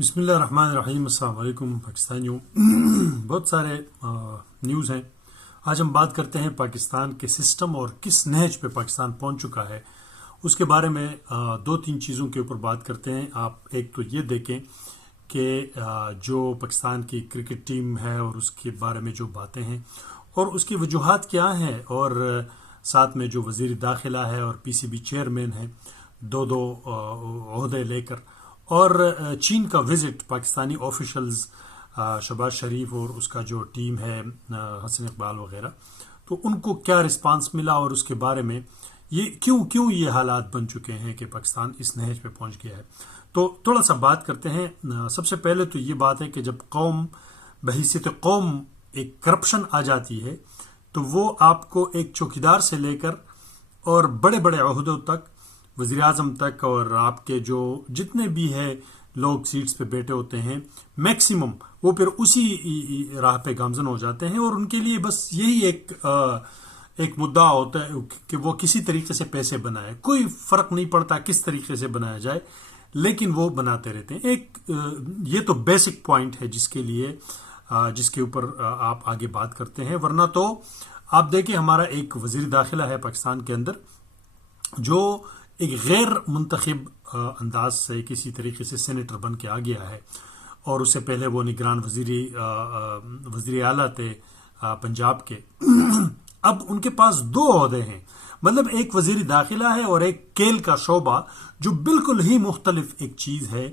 بسم اللہ الرحمن الرحیم۔ السلام علیکم پاکستانیوں۔ بہت سارے نیوز ہیں۔ آج ہم بات کرتے ہیں پاکستان کے سسٹم اور کس نہج پہ پاکستان پہنچ چکا ہے، اس کے بارے میں دو تین چیزوں کے اوپر بات کرتے ہیں۔ آپ ایک تو یہ دیکھیں کہ جو پاکستان کی کرکٹ ٹیم ہے اور اس کے بارے میں جو باتیں ہیں اور اس کی وجوہات کیا ہیں، اور ساتھ میں جو وزیر داخلہ ہے اور پی سی بی چیئرمین ہیں، دو عہدے لے کر، اور چین کا وزٹ پاکستانی آفیشلز شہباز شریف اور اس کا جو ٹیم ہے حسن اقبال وغیرہ، تو ان کو کیا رسپانس ملا اور اس کے بارے میں یہ کیوں یہ حالات بن چکے ہیں کہ پاکستان اس نہج پہ پہنچ گیا ہے۔ تو تھوڑا سا بات کرتے ہیں۔ سب سے پہلے تو یہ بات ہے کہ جب قوم بحیثیت قوم ایک کرپشن آ جاتی ہے تو وہ آپ کو ایک چوکیدار سے لے کر اور بڑے بڑے عہدوں تک، وزیر اعظم تک، اور آپ کے جو جتنے بھی ہے لوگ سیٹس پہ بیٹھے ہوتے ہیں میکسیمم، وہ پھر اسی راہ پہ گامزن ہو جاتے ہیں، اور ان کے لیے بس یہی ایک مدعا ہوتا ہے کہ وہ کسی طریقے سے پیسے بنائے۔ کوئی فرق نہیں پڑتا کس طریقے سے بنایا جائے، لیکن وہ بناتے رہتے ہیں۔ یہ تو بیسک پوائنٹ ہے جس کے اوپر آپ آگے بات کرتے ہیں، ورنہ تو آپ دیکھیں ہمارا ایک وزیر داخلہ ہے پاکستان کے اندر جو ایک غیر منتخب انداز سے کسی طریقے سے سینیٹر بن کے آ گیا ہے، اور اس سے پہلے وہ نگران وزیر اعلیٰ تھے پنجاب کے۔ اب ان کے پاس دو عہدے ہیں، مطلب ایک وزیر داخلہ ہے اور ایک کھیل کا شعبہ جو بالکل ہی مختلف ایک چیز ہے،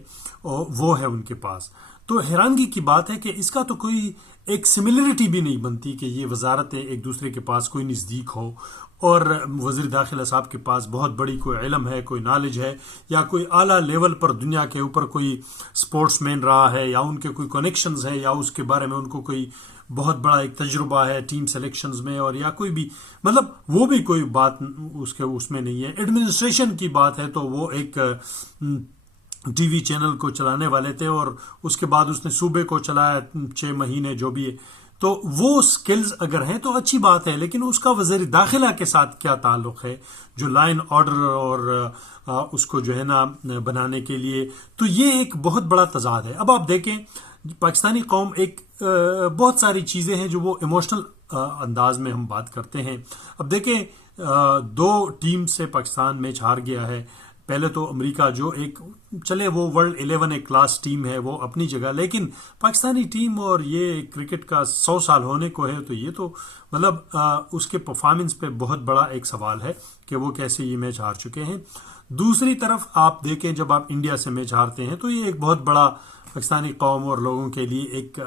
اور وہ ہے ان کے پاس۔ تو حیرانگی کی بات ہے کہ اس کا تو کوئی ایک سملرٹی بھی نہیں بنتی کہ یہ وزارتیں ایک دوسرے کے پاس کوئی نزدیک ہو، اور وزیر داخلہ صاحب کے پاس بہت بڑی کوئی علم ہے، کوئی نالج ہے، یا کوئی اعلیٰ لیول پر دنیا کے اوپر کوئی سپورٹس مین رہا ہے، یا ان کے کوئی کنیکشنز ہے، یا اس کے بارے میں ان کو کوئی بہت بڑا ایک تجربہ ہے ٹیم سلیکشنز میں، اور یا کوئی بھی مطلب وہ بھی کوئی بات اس میں نہیں ہے۔ ایڈمنسٹریشن کی بات ہے تو وہ ایک ٹی وی چینل کو چلانے والے تھے، اور اس کے بعد اس نے صوبے کو چلایا 6 مہینے جو بھی ہے۔ تو وہ سکلز اگر ہیں تو اچھی بات ہے، لیکن اس کا وزیر داخلہ کے ساتھ کیا تعلق ہے جو لائن آرڈر اور اس کو جو ہے نا بنانے کے لیے؟ تو یہ ایک بہت بڑا تضاد ہے۔ اب آپ دیکھیں پاکستانی قوم ایک بہت ساری چیزیں ہیں جو وہ ایموشنل انداز میں ہم بات کرتے ہیں۔ اب دیکھیں 2 ٹیم سے پاکستان میچ ہار گیا ہے۔ پہلے تو امریکہ جو ایک چلے وہ ورلڈ 11 ایک کلاس ٹیم ہے، وہ اپنی جگہ، لیکن پاکستانی ٹیم اور یہ کرکٹ کا 100 سال ہونے کو ہے، تو یہ تو مطلب اس کے پرفارمنس پہ بہت بڑا ایک سوال ہے کہ وہ کیسے یہ میچ ہار چکے ہیں۔ دوسری طرف آپ دیکھیں جب آپ انڈیا سے میچ ہارتے ہیں تو یہ ایک بہت بڑا پاکستانی قوم اور لوگوں کے لیے ایک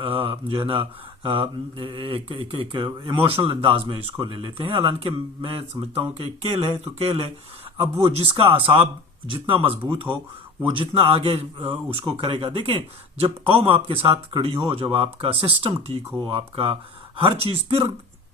جو ہے نا ایک ایموشنل انداز میں اس کو لے لیتے ہیں، حالانکہ میں سمجھتا ہوں کہ کھیل ہے تو کھیل ہے۔ اب وہ جس کا اعصاب جتنا مضبوط ہو وہ جتنا آگے اس کو کرے گا۔ دیکھیں جب قوم آپ کے ساتھ کھڑی ہو، جب آپ کا سسٹم ٹھیک ہو، آپ کا ہر چیز، پھر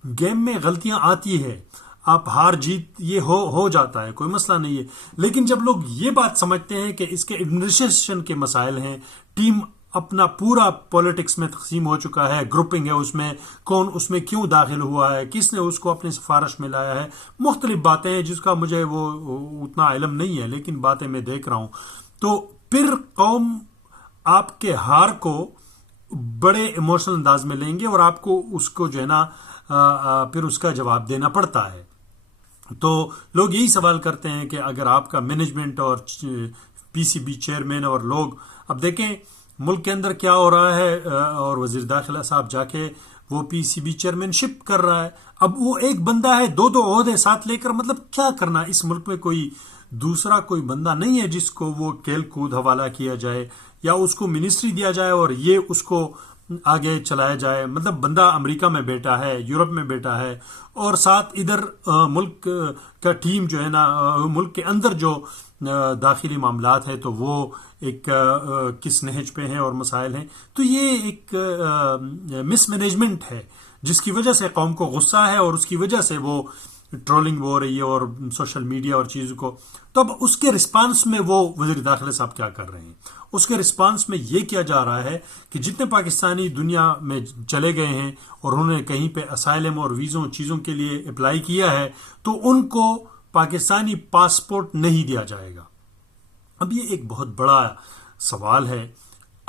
گیم میں غلطیاں آتی ہے، آپ ہار جیت یہ ہو جاتا ہے، کوئی مسئلہ نہیں ہے، لیکن جب لوگ یہ بات سمجھتے ہیں کہ اس کے ایڈمنسٹریشن کے مسائل ہیں، ٹیم اپنا پورا پولیٹکس میں تقسیم ہو چکا ہے، گروپنگ ہے اس میں، کون اس میں کیوں داخل ہوا ہے، کس نے اس کو اپنی سفارش میں لایا ہے، مختلف باتیں ہیں جس کا مجھے وہ اتنا علم نہیں ہے، لیکن باتیں میں دیکھ رہا ہوں، تو پھر قوم آپ کے ہار کو بڑے ایموشنل انداز میں لیں گے، اور آپ کو اس کو جو ہے نا پھر اس کا جواب دینا پڑتا ہے۔ تو لوگ یہی سوال کرتے ہیں کہ اگر آپ کا مینجمنٹ اور پی سی بی چیئرمین اور لوگ، اب دیکھیں ملک کے اندر کیا ہو رہا ہے، اور وزیر داخلہ صاحب جا کے وہ پی سی بی چیئرمین شپ کر رہا ہے۔ اب وہ ایک بندہ ہے، 2 عہدے ساتھ لے کر، مطلب کیا کرنا؟ اس ملک میں کوئی دوسرا کوئی بندہ نہیں ہے جس کو وہ کھیل کود حوالہ کیا جائے، یا اس کو منسٹری دیا جائے اور یہ اس کو آگے چلایا جائے۔ مطلب بندہ امریکہ میں بیٹھا ہے، یورپ میں بیٹھا ہے، اور ساتھ ادھر ملک کا ٹیم جو ہے نا، ملک کے اندر جو داخلی معاملات ہے تو وہ ایک کس نہج پہ ہیں اور مسائل ہیں۔ تو یہ ایک مس مینجمنٹ ہے جس کی وجہ سے قوم کو غصہ ہے، اور اس کی وجہ سے وہ ٹرولنگ ہو رہی ہے اور سوشل میڈیا اور چیزوں کو۔ تو اب اس کے رسپانس میں وہ وزیر داخلہ صاحب کیا کر رہے ہیں؟ اس کے رسپانس میں یہ کیا جا رہا ہے کہ جتنے پاکستانی دنیا میں چلے گئے ہیں اور انہوں نے کہیں پہ اسائلم اور ویزوں چیزوں کے لیے اپلائی کیا ہے، تو ان کو پاکستانی پاسپورٹ نہیں دیا جائے گا۔ اب یہ ایک بہت بڑا سوال ہے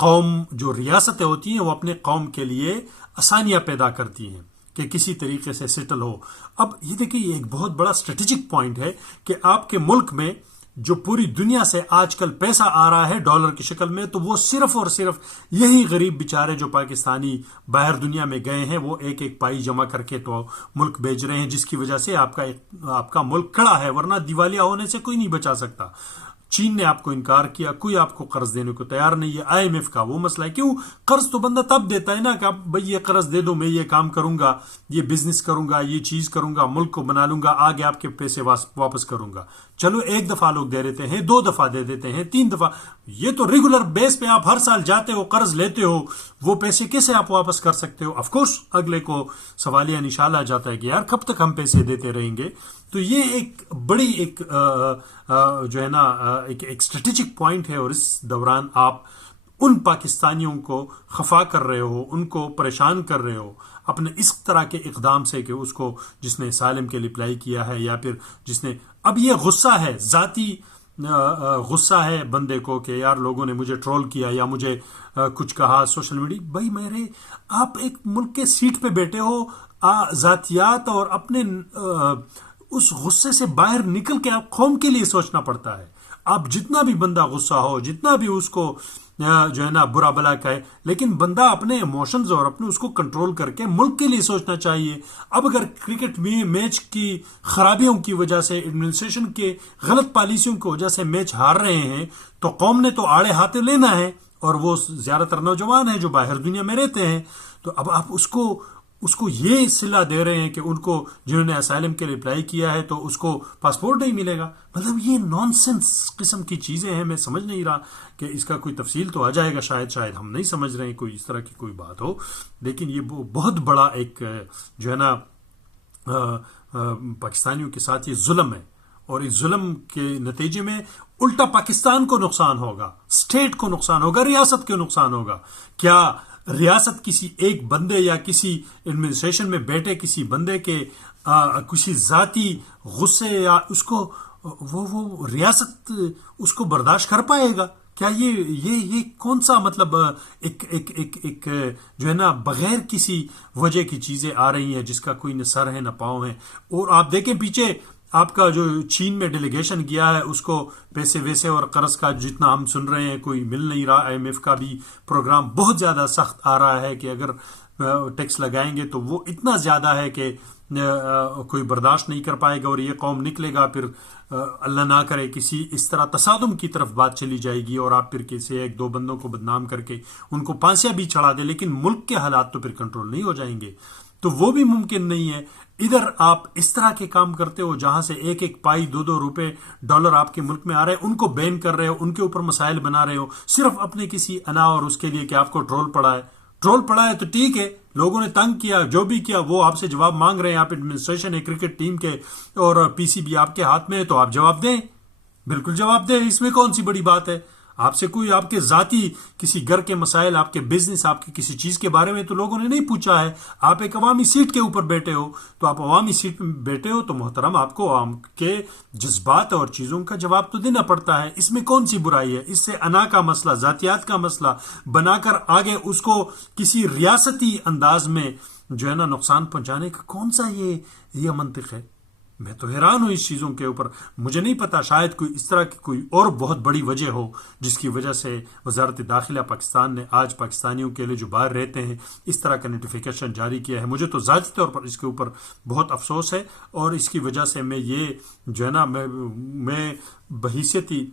قوم جو ریاستیں ہوتی ہیں وہ اپنے قوم کے لیے آسانیاں پیدا کرتی ہیں کہ کسی طریقے سے سیٹل ہو. اب یہ دیکھیں یہ ایک بہت بڑا اسٹریٹجک پوائنٹ ہے کہ آپ کے ملک میں جو پوری دنیا سے آج کل پیسہ آ رہا ہے ڈالر کی شکل میں، تو وہ صرف اور صرف یہی غریب بیچارے جو پاکستانی باہر دنیا میں گئے ہیں وہ ایک ایک پائی جمع کر کے تو ملک بیچ رہے ہیں، جس کی وجہ سے آپ کا ملک کھڑا ہے، ورنہ دیوالیہ ہونے سے کوئی نہیں بچا سکتا. چین نے آپ کو انکار کیا، کوئی آپ کو قرض دینے کو تیار نہیں ہے. آئی ایم ایف کا وہ مسئلہ ہے، کیوں؟ قرض تو بندہ تب دیتا ہے نا کہ بھائی یہ قرض دے دو، میں یہ کام کروں گا، یہ بزنس کروں گا، یہ چیز کروں گا، ملک کو بنا لوں گا، آگے آپ کے پیسے واپس کروں گا. چلو ایک دفعہ لوگ دے دیتے ہیں، 2 دفعہ دے دیتے ہیں، 3 دفعہ. یہ تو ریگولر بیس پہ آپ ہر سال جاتے ہو، قرض لیتے ہو، وہ پیسے کیسے آپ واپس کر سکتے ہو؟ آف کورس اگلے کو سوالیہ نشان آ جاتا ہے کہ یار کب تک ہم پیسے دیتے رہیں گے. تو یہ ایک بڑی ایک جو ہے نا ایک اسٹریٹجک پوائنٹ ہے، اور اس دوران آپ ان پاکستانیوں کو خفا کر رہے ہو، ان کو پریشان کر رہے ہو اپنے اس طرح کے اقدام سے کہ اس کو جس نے اسائلم کے لیے اپلائی کیا ہے، یا پھر جس نے اب یہ غصہ ہے، ذاتی غصہ ہے بندے کو کہ یار لوگوں نے مجھے ٹرول کیا یا مجھے کچھ کہا سوشل میڈیا. بھائی میرے آپ ایک ملک کے سیٹ پہ بیٹھے ہو، ذاتیات اور اپنے اس غصے سے باہر نکل کے آپ قوم کے لیے سوچنا پڑتا ہے. آپ جتنا بھی بندہ غصہ ہو، جتنا بھی اس کو جو ہے نا برا بلا کہے، لیکن بندہ اپنے ایموشنز اور اپنے اس کو کنٹرول کر کے ملک کے لیے سوچنا چاہیے. اب اگر کرکٹ میں میچ کی خرابیوں کی وجہ سے، ایڈمنسٹریشن کے غلط پالیسیوں کی وجہ سے میچ ہار رہے ہیں، تو قوم نے تو آڑے ہاتھے لینا ہے، اور وہ زیادہ تر نوجوان ہیں جو باہر دنیا میں رہتے ہیں. تو اب آپ اس کو یہ صلہ دے رہے ہیں کہ ان کو جنہوں نے اسائلم کے لیے اپلائی کیا ہے تو اس کو پاسپورٹ نہیں ملے گا. مطلب یہ نان سینس قسم کی چیزیں ہیں. میں سمجھ نہیں رہا کہ اس کا کوئی تفصیل تو آ جائے گا، شاید ہم نہیں سمجھ رہے ہیں کوئی اس طرح کی کوئی بات ہو، لیکن یہ بہت بڑا ایک جو ہے نا پاکستانیوں کے ساتھ یہ ظلم ہے، اور اس ظلم کے نتیجے میں الٹا پاکستان کو نقصان ہوگا، اسٹیٹ کو نقصان ہوگا، ریاست کو نقصان ہوگا. کیا ریاست کسی ایک بندے یا کسی ایڈمنسٹریشن میں بیٹھے کسی بندے کے کسی ذاتی غصے یا اس کو وہ ریاست اس کو برداشت کر پائے گا؟ کیا یہ کون سا مطلب ایک جو ہے نا بغیر کسی وجہ کی چیزیں آ رہی ہیں جس کا کوئی نہ سر ہے نہ پاؤں ہے. اور آپ دیکھیں پیچھے آپ کا جو چین میں ڈیلیگیشن گیا ہے اس کو پیسے ویسے اور قرض کا جتنا ہم سن رہے ہیں کوئی مل نہیں رہا. آئی ایم ایف کا بھی پروگرام بہت زیادہ سخت آ رہا ہے کہ اگر ٹیکس لگائیں گے تو وہ اتنا زیادہ ہے کہ کوئی برداشت نہیں کر پائے گا، اور یہ قوم نکلے گا. پھر اللہ نہ کرے کسی اس طرح تصادم کی طرف بات چلی جائے گی اور آپ پھر کسی 1-2 بندوں کو بدنام کر کے ان کو پھانسیاں بھی چڑھا دے، لیکن ملک کے حالات تو پھر کنٹرول نہیں ہو جائیں گے. تو وہ بھی ممکن نہیں ہے. ادھر آپ اس طرح کے کام کرتے ہو جہاں سے ایک ایک پائی $2 ڈالر آپ کے ملک میں آ رہے ہیں، ان کو بین کر رہے ہو، ان کے اوپر مسائل بنا رہے ہو، صرف اپنے کسی انا اور اس کے لیے کہ آپ کو ٹرول پڑا ہے تو ٹھیک ہے، لوگوں نے تنگ کیا، جو بھی کیا وہ آپ سے جواب مانگ رہے ہیں. آپ ایڈمنسٹریشن ہے کرکٹ ٹیم کے اور پی سی بی آپ کے ہاتھ میں ہے، تو آپ جواب دیں، بالکل جواب دیں. اس میں کون سی بڑی بات ہے؟ آپ سے کوئی آپ کے ذاتی کسی گھر کے مسائل، آپ کے بزنس، آپ کی کسی چیز کے بارے میں تو لوگوں نے نہیں پوچھا ہے. آپ ایک عوامی سیٹ کے اوپر بیٹھے ہو، تو آپ عوامی سیٹ میں بیٹھے ہو تو محترم آپ کو عوام کے جذبات اور چیزوں کا جواب تو دینا پڑتا ہے. اس میں کون سی برائی ہے؟ اس سے انا کا مسئلہ، ذاتیات کا مسئلہ بنا کر آگے اس کو کسی ریاستی انداز میں جو ہے نا نقصان پہنچانے کا کون سا یہ منطق ہے؟ میں تو حیران ہوں اس چیزوں کے اوپر. مجھے نہیں پتا، شاید کوئی اس طرح کی کوئی اور بہت بڑی وجہ ہو جس کی وجہ سے وزارت داخلہ پاکستان نے آج پاکستانیوں کے لیے جو باہر رہتے ہیں اس طرح کا نوٹیفیکیشن جاری کیا ہے. مجھے تو ذاتی طور پر اس کے اوپر بہت افسوس ہے، اور اس کی وجہ سے میں یہ جو ہے نا میں بحیثیتی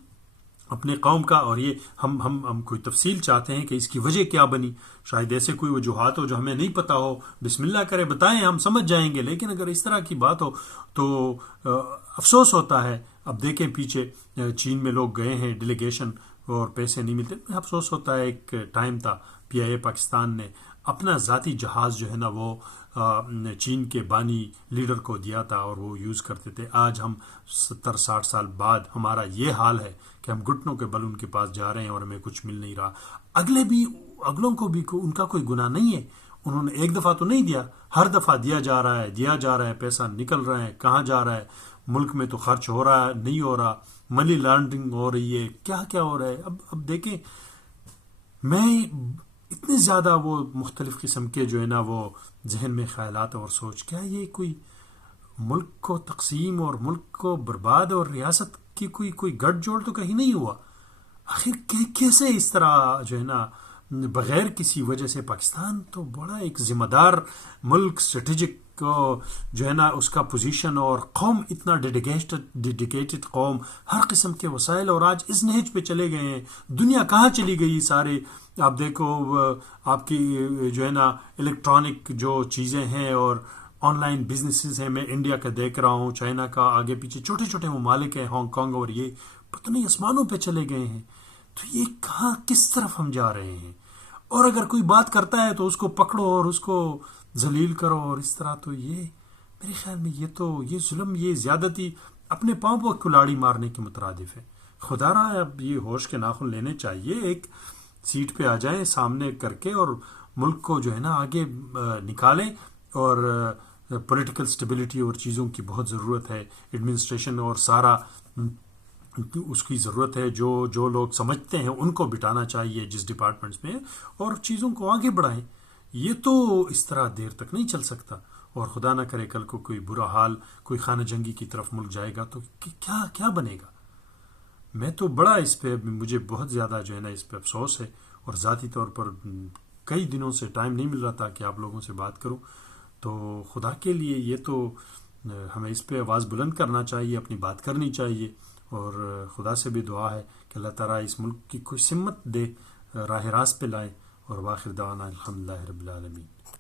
اپنے قوم کا، اور یہ ہم کوئی تفصیل چاہتے ہیں کہ اس کی وجہ کیا بنی. شاید ایسے کوئی وجوہات ہو جو ہمیں نہیں پتا ہو، بسم اللہ کرے بتائیں، ہم سمجھ جائیں گے. لیکن اگر اس طرح کی بات ہو تو افسوس ہوتا ہے. اب دیکھیں پیچھے چین میں لوگ گئے ہیں ڈیلیگیشن اور پیسے نہیں ملتے. افسوس ہوتا ہے ایک ٹائم تھا پی آئی اے پاکستان نے اپنا ذاتی جہاز جو ہے نا وہ چین کے بانی لیڈر کو دیا تھا اور وہ یوز کرتے تھے. آج ہم 70-60 سال بعد ہمارا یہ حال ہے کہ ہم گھٹنوں کے بل ان کے پاس جا رہے ہیں اور ہمیں کچھ مل نہیں رہا. اگلوں کو بھی ان کا کوئی گناہ نہیں ہے. انہوں نے ایک دفعہ تو نہیں دیا، ہر دفعہ دیا جا رہا ہے، پیسہ نکل رہا ہے، کہاں جا رہا ہے؟ ملک میں تو خرچ ہو رہا ہے، نہیں ہو رہا، منی لانڈرنگ ہو رہی ہے، کیا ہو رہا ہے. اب دیکھیں، میں اتنے زیادہ وہ مختلف قسم کے جو ہے نا وہ ذہن میں خیالات اور سوچ، کیا یہ کوئی ملک کو تقسیم اور ملک کو برباد اور ریاست کی کوئی گٹھ جوڑ تو کہیں نہیں ہوا؟ آخر کیسے اس طرح جو ہے نا بغیر کسی وجہ سے، پاکستان تو بڑا ایک ذمہ دار ملک، اسٹریٹجک جو ہے نا اس کا پوزیشن، اور قوم اتنا ڈیڈیکیٹڈ قوم، ہر قسم کے وسائل، اور آج اس نہج پہ چلے گئے ہیں۔ دنیا کہاں چلی گئی سارے؟ آپ دیکھو آپ کی جو ہے نا الیکٹرانک جو چیزیں ہیں اور آن لائن بزنسز ہیں، میں انڈیا کا دیکھ رہا ہوں، چائنا کا، آگے پیچھے چھوٹے چھوٹے ممالک ہیں، ہانگ کانگ، اور یہ پتہ نہیں آسمانوں پہ چلے گئے ہیں۔ تو یہ کہاں، کس طرف ہم جا رہے ہیں؟ اور اگر کوئی بات کرتا ہے تو اس کو پکڑو اور اس کو ذلیل کرو، اور اس طرح تو یہ میرے خیال میں یہ ظلم، یہ زیادتی اپنے پاؤں پر کلاڑی مارنے کے مترادف ہے۔ خدا رہا اب یہ ہوش کے ناخن لینے چاہیے، ایک سیٹ پہ آ جائیں سامنے کر کے، اور ملک کو جو ہے نا آگے نکالیں، اور پولیٹیکل سٹیبلٹی اور چیزوں کی بہت ضرورت ہے، ایڈمنسٹریشن اور سارا اس کی ضرورت ہے، جو لوگ سمجھتے ہیں ان کو بٹانا چاہیے جس ڈپارٹمنٹس میں، اور چیزوں کو آگے بڑھائیں۔ یہ تو اس طرح دیر تک نہیں چل سکتا، اور خدا نہ کرے کل کو کوئی برا حال، کوئی خانہ جنگی کی طرف ملک جائے گا تو کیا بنے گا؟ میں تو بڑا اس پہ، مجھے بہت زیادہ جو ہے نا اس پہ افسوس ہے، اور ذاتی طور پر کئی دنوں سے ٹائم نہیں مل رہا تھا کہ آپ لوگوں سے بات کروں۔ تو خدا کے لیے یہ تو ہمیں اس پہ آواز بلند کرنا چاہیے، اپنی بات کرنی چاہیے، اور خدا سے بھی دعا ہے کہ اللہ تعالیٰ اس ملک کی کوئی سمت دے، راہ راست پہ لائے، اور واخر دعوانا الحمدللہ رب العالمین۔